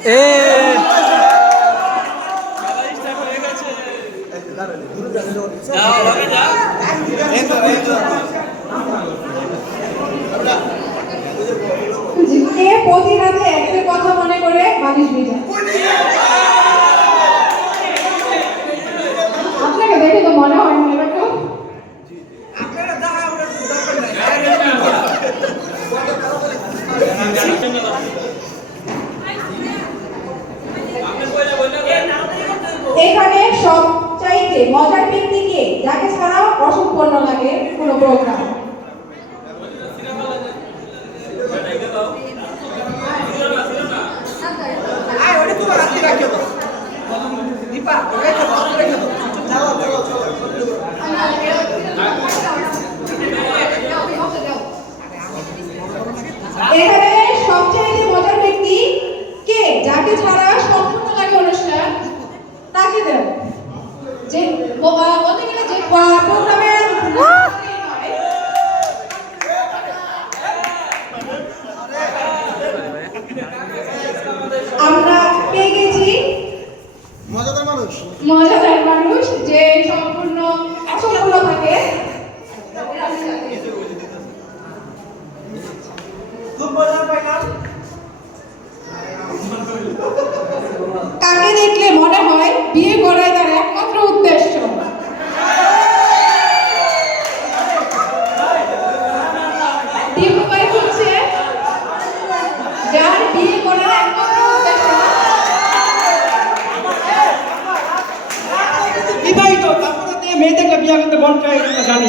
এ প্রতি রাতে একটা কথা মনে করে বালিশ ভিজা আপনাকে দেখে তো মনে হয় না এবার তো এখানে সবচাইতে মজার ব্যক্তিকে যাকে ছাড়া অসম্পূর্ণ লাগে কোনো প্রোগ্রাম এখানে সবচাইতে মজার ব্যক্তি কে যাকে ছাড়া সম্পূর্ণ লাগে অনুষ্ঠান তাকে দেব যে ব- আহ, বলতে গেলে যে প্রোগ্রামের আমরা পেয়ে গেছি মজাদার মানুষ মজাদার মানুষ যে সম্পূর্ণ অসম্পূর্ণ থাকে খুব মজা পাইলাম কাকে দেখলে মনে হয় বিয়ে করাই তার একমাত্র উদ্দেশ্য দীপু ভাই হচ্ছে যার বিয়ে করার একমাত্র উদ্দেশ্য বিবাহিত তারপরে দিয়ে মেয়েদেরকে করতে চাই জানি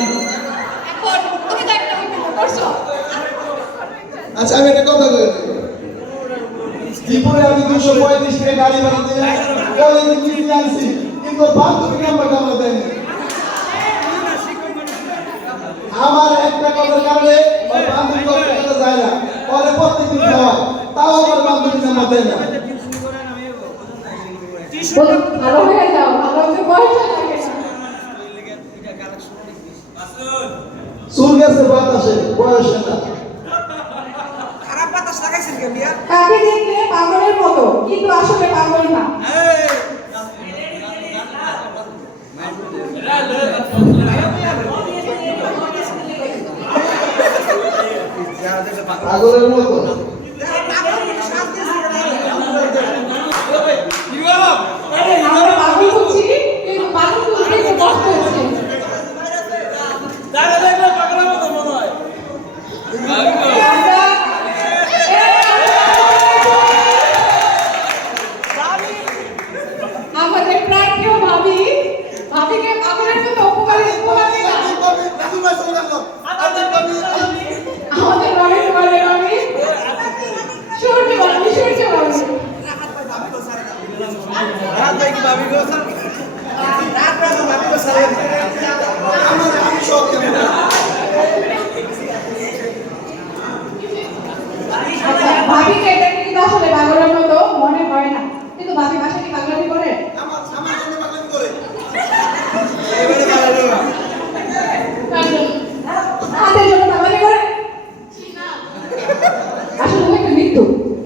এখন তুমি তো একটা অভিনয় করছ। আচ্ছা আমি একটা কথা বলি ত্রিপুরে আমি দুশো পঁয়ত্রিশ টাকা গাড়ি ভাড়া দিয়ে কলেজে মিষ্টি আনছি। কিন্তু বান্ধবী নাম্বারটা আমার দেয়নি। আমার একটা কথার কারণে বান্ধবী কথা যায় না। পরে প্রত্যেকদিন খাওয়ায় তাও আমার বান্ধবী নাম্বার দেয় না। ভালো হয়ে যাও বয়স না। চুল গেছে বাতাসে বয়সে না খারাপ বাতাস লাগাইছেন কে বিয়া কাকে দেখলে পাগলের মতো কিন্তু আসলে পাগল না। পাগলের মতো আমরা পাগল হচ্ছি কিন্তু পাগল হতে একটু কষ্ট হচ্ছে আমরা- আমাদের প্রাণপ্রিয় ভাবি ভাবিকে পাগলের মতো উপকার উপকার দিলা আমাদের রবি বলে রবি সূর্য বলে সূর্য বলে রাত ভাই কি ভাবি গো রাত রাত ভাবি গো সারে আমি সব কেমন আচ্ছা, ভাবিকে এটা কিন্তু আসলে পাগলের মতো মনে হয় না কিন্তু ভাবি বাসা কি পাগলামি করে আমার আমার জন্য পাগলামি করে এবারে ভালো লাগল হাতের জন্য পাগলামি করে আসলে ও একটা মৃত্যু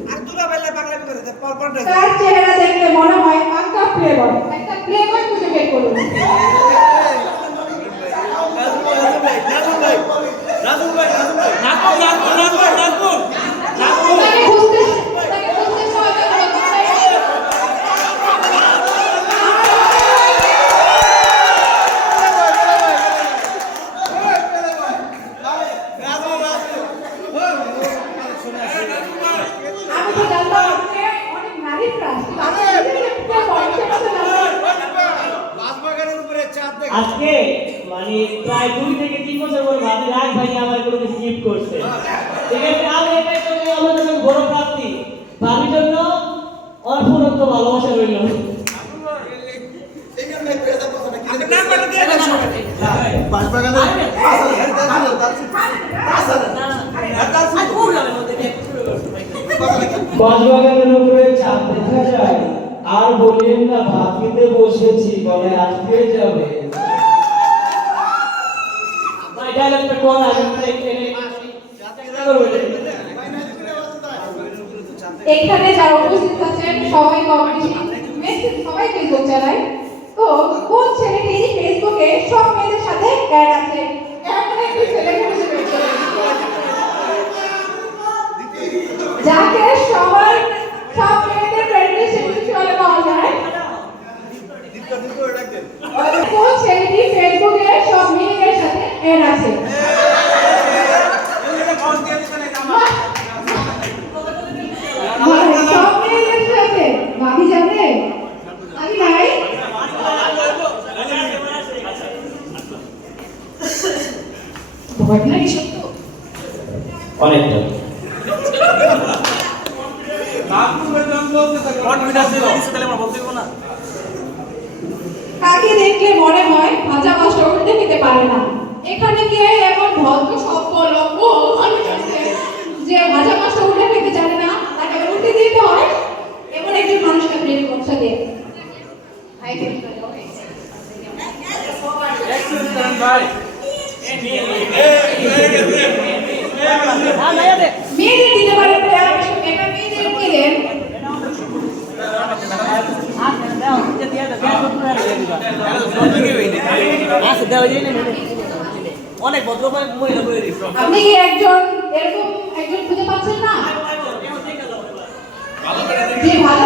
আর দুলা বেলা পাগলামি করে পর পর তার চেহারা দেখলে মনে হয় পাক্কা প্লে বয় একটা প্লে বয় খুঁজে বের করুন রাজু ভাই রাজু ভাই রাজু ভাই নাগপুর নাগপুর নাগপুর নাগপুর নাগপুর তাকে খুঁজতে তাকে খুঁজতে সহায়তা করো আমি তো জানতাম আপনি অনেক নারী প্রাণ কিন্তু আপনি নিজে একটা বয়সের কথা জানতেন। বাসবাগানের উপরে চাঁদ দেখে আজকে মানে প্রায় দুই থেকে তিন বছর পর ভাবি রাগ ভাই আমার কোনো কিছু গিফট করছে। ঠিক আছে এটাই তো আমাদের জন্য বড় প্রাপ্তি। ভাবির জন্য অর্পণত্ব ভালোবাসা রইল। আর বললেন না ভাবিতে বসেছি, বলে আজকে যাবে। একটা কোন এখানে যারা উপস্থিত আছেন সবাই সবাইকে ফেসবুক চালায় তো কোন ছেলেটি ফেসবুকে সব মেয়েদের সাথে অ্যাড আছে? যাকে সবার সব মেয়েদের ফ্রেন্ড লিস্টে পাওয়া যায় কোন ছেলেটি ফেসবুকে সব মেয়েদের সাথে অ্যাড আছে? অনেক ভদ্র মহিলা আপনি কি একজন এরকম একজন খুঁজে পাচ্ছেন না? ভালো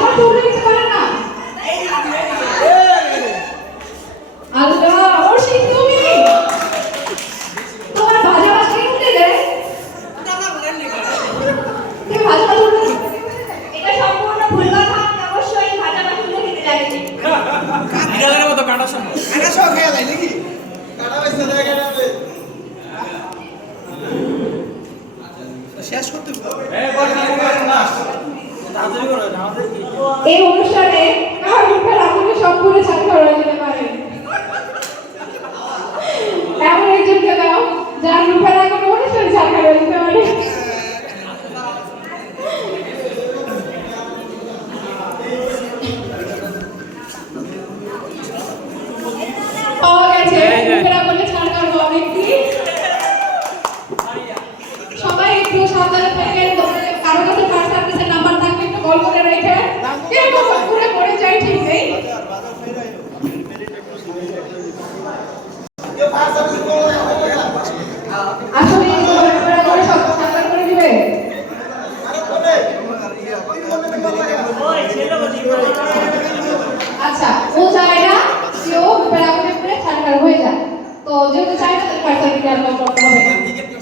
যেহেতু চাই তাদের পয়সা দিকে আর করতে হবে না।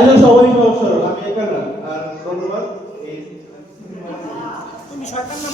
আসলে সবাই খুব সরল আমি একা না। আর ধন্যবাদ। এই তুমি শয়তান না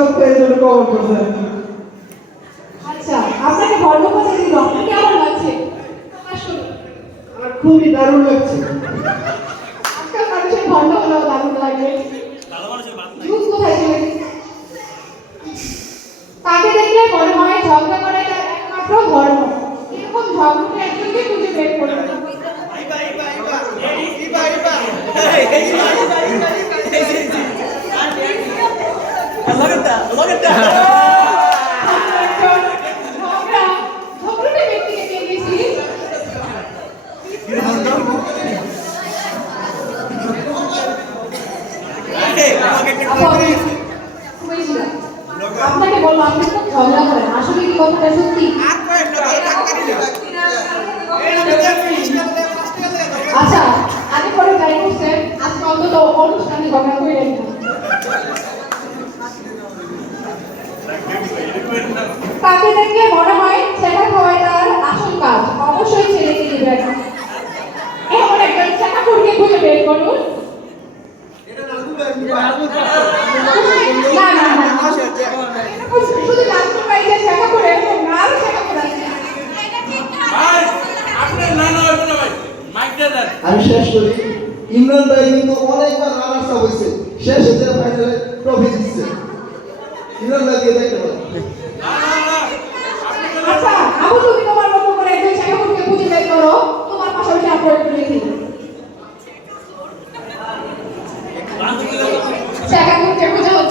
সত্য এই জন্য আচ্ছা আপনাকে গর্ব কথা কেমন লাগছে আমার খুবই দারুণ লাগছে। Look at that. Look at that.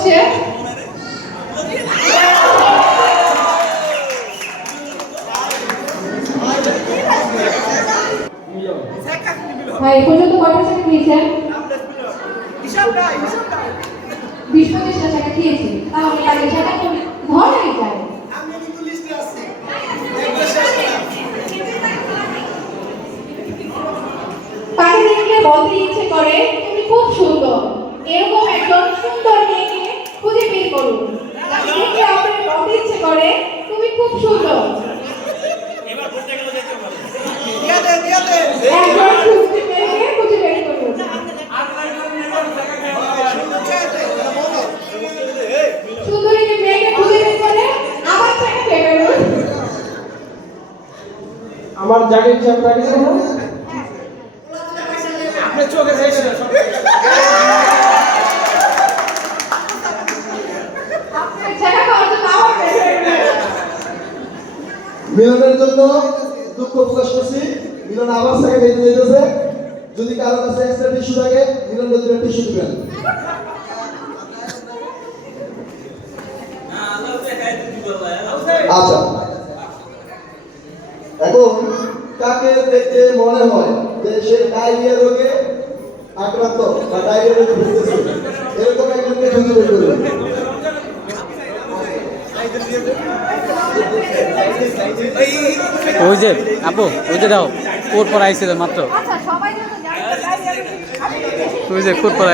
হচ্ছে মিলনের জন্য দুঃখ প্রকাশ করছি। মিলন আবার থেকে বেঁধে দিতেছে যদি কারও কাছে এক্সট্রা টিস্যু থাকে মিলন দুটো টিস্যু দিবেন। আচ্ছা এখন কাকে দেখতে মনে হয় যে সে ডায়রিয়া রোগে আক্রান্ত বা ডায়রিয়া রোগে ভুগতেছে। এরকম একজনকে খুঁজে বের ওই যে আপু ওই যে দাও কোট পরা আইছিল মাত্র। আচ্ছা ওই যে কোট পরা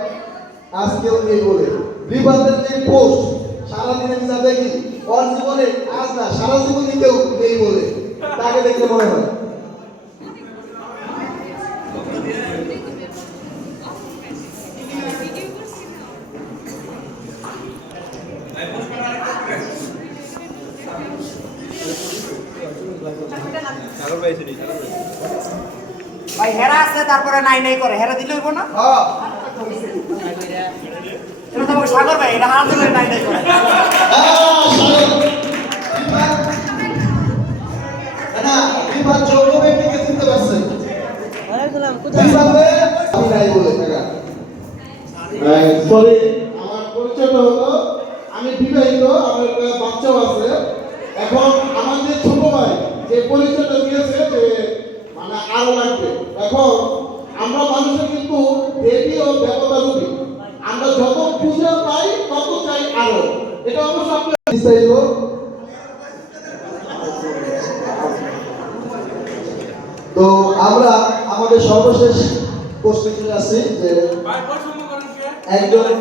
আজকেও এই বলে। বিবাদের যে পোস্ট সারাদিনে যা দেখি ওর জীবনে আজ না সারা জীবনে কেউ নেই বলে। তাকে দেখতে মনে হয়? ভাই হেরা আছে তারপরে নাই নাই করে। হেরা দিলে হইব না? হ্যাঁ। এটা তো সাগর ভাই এটা দিলে নাই নাই করে না বিবাদ যোগ্য ব্যক্তিকে চিনতে পারছেন বিবাদে আমি নাই বলে থাকা সরি আমার পরিচয়টা হলো আমি বিবাহিত আমার একটা বাচ্চাও আছে এখন আমার যে ছোট ভাই যে পরিচয়টা দিয়েছে যে মানে আরও লাগবে এখন আমরা মানুষের কিন্তু দেবী ও দেবতা রূপী আমরা যত পূজা পাই তত চাই আরও এটা অবশ্য আপনি বিস্তারিত তো আমরা আমাদের সর্বশেষ প্রশ্নে চলে আসছি যে একজন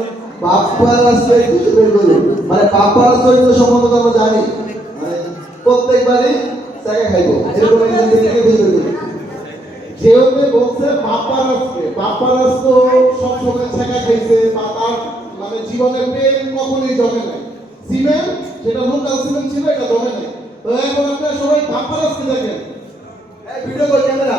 বের মানে বাপ্পারাস চরিত্র সম্বন্ধে তো আমরা জানি। মানে প্রত্যেকবারই চাকা খাইবো। এরকম একজন ব্যক্তিকে বের যেহেতু বলছে সবসময় ছেঁকা খাইছে বা তার মানে জীবনের প্রেম কখনোই জমে নাই। সিমেন্ট যেটা লোকাল সিমেন্ট ছিল এটা জমে নাই। তো এখন আপনারা সবাই বাপ্পারাসকে দেখেন। ভিডিও কর ক্যামেরা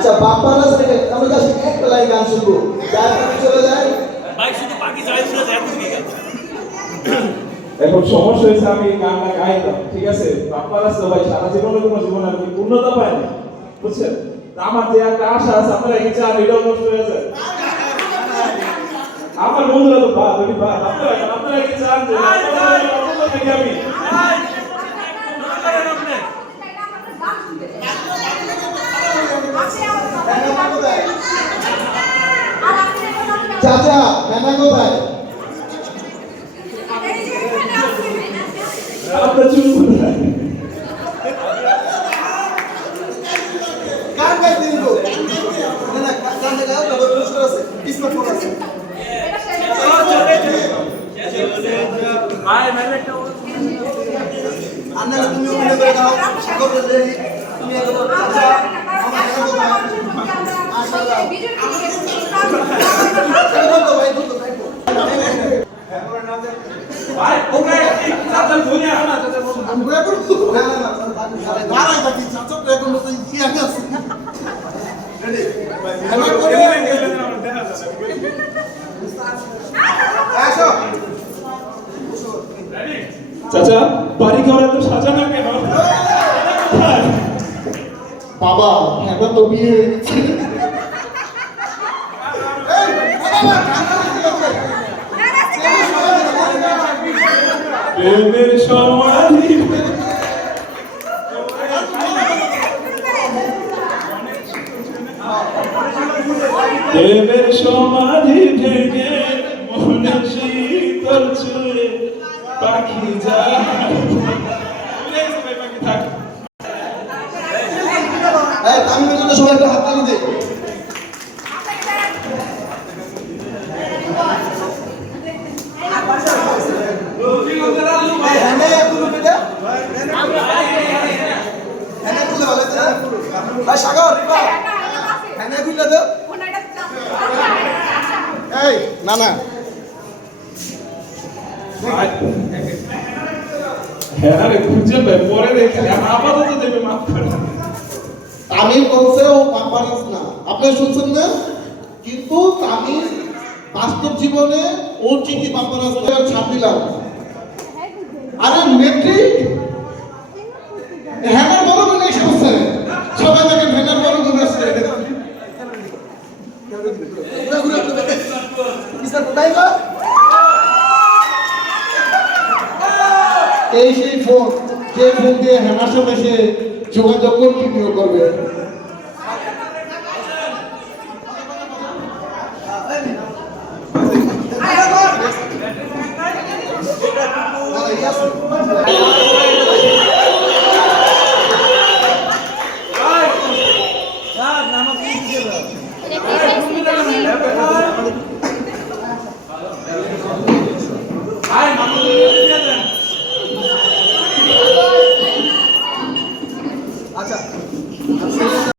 আচ্ছা বাপ্পারাজ থেকে আমরা জাস্ট একটা লাইন গান শুনব তারপরে চলে যায় ভাই শুধু শুনে যায় তুমি এখন সমস্যা হয়েছে আমি এই গানটা গাইতাম ঠিক আছে বাপ্পার আসতে ভাই সারা জীবনে কোনো জীবনে আমি পূর্ণতা পাই না বুঝছেন তা আমার যে একটা আশা আছে আপনারা এই চান এটাও নষ্ট হয়ে যায় আমার বন্ধুরা তো বাদ আমি বাদ আপনারা আপনারা কি চান যে আপনারা আমি চাচা মেনা কোথায়? আপনার চুপ করে থাকেন। গান গাইতে দিব না না গান গাও তবে পুরস্কার আছে আছে। ভাই একটা আন্না তুমি করে দাও। সাগর তুমি চাচা আমার মেনা কোথায় মাশাআল্লাহ বলতো ভাই বলতো ভাই ভাই ওকে চাচা বাড়ি ঘর এত সাজানো কেন? বাবা এখন তো বিয়ে হয়ে গেছে প্রেমের সমাধি প্রেমের সমাধি থেকে মনে শীতল ছুঁয়ে পাখি যায়। তামিমের জন্য সবাই একটা হাততালি দে। ভালো আছে ভাই, সাগর হ্যানে খুলে দাও এই না না হ্যাঁ বলছে ও পাপারাজ না। আপনি শুনছেন না? কিন্তু তামিম বাস্তব জীবনে ও ঠিকই পাপারাজ ছাপ দিলাম। আরে মেট্রিক হ্যানার মিনিস্টার কোথায় গো এই সেই ফোন, যে ফোন দিয়ে হেনার সঙ্গে সে যোগাযোগ কন্টিনিউ করবে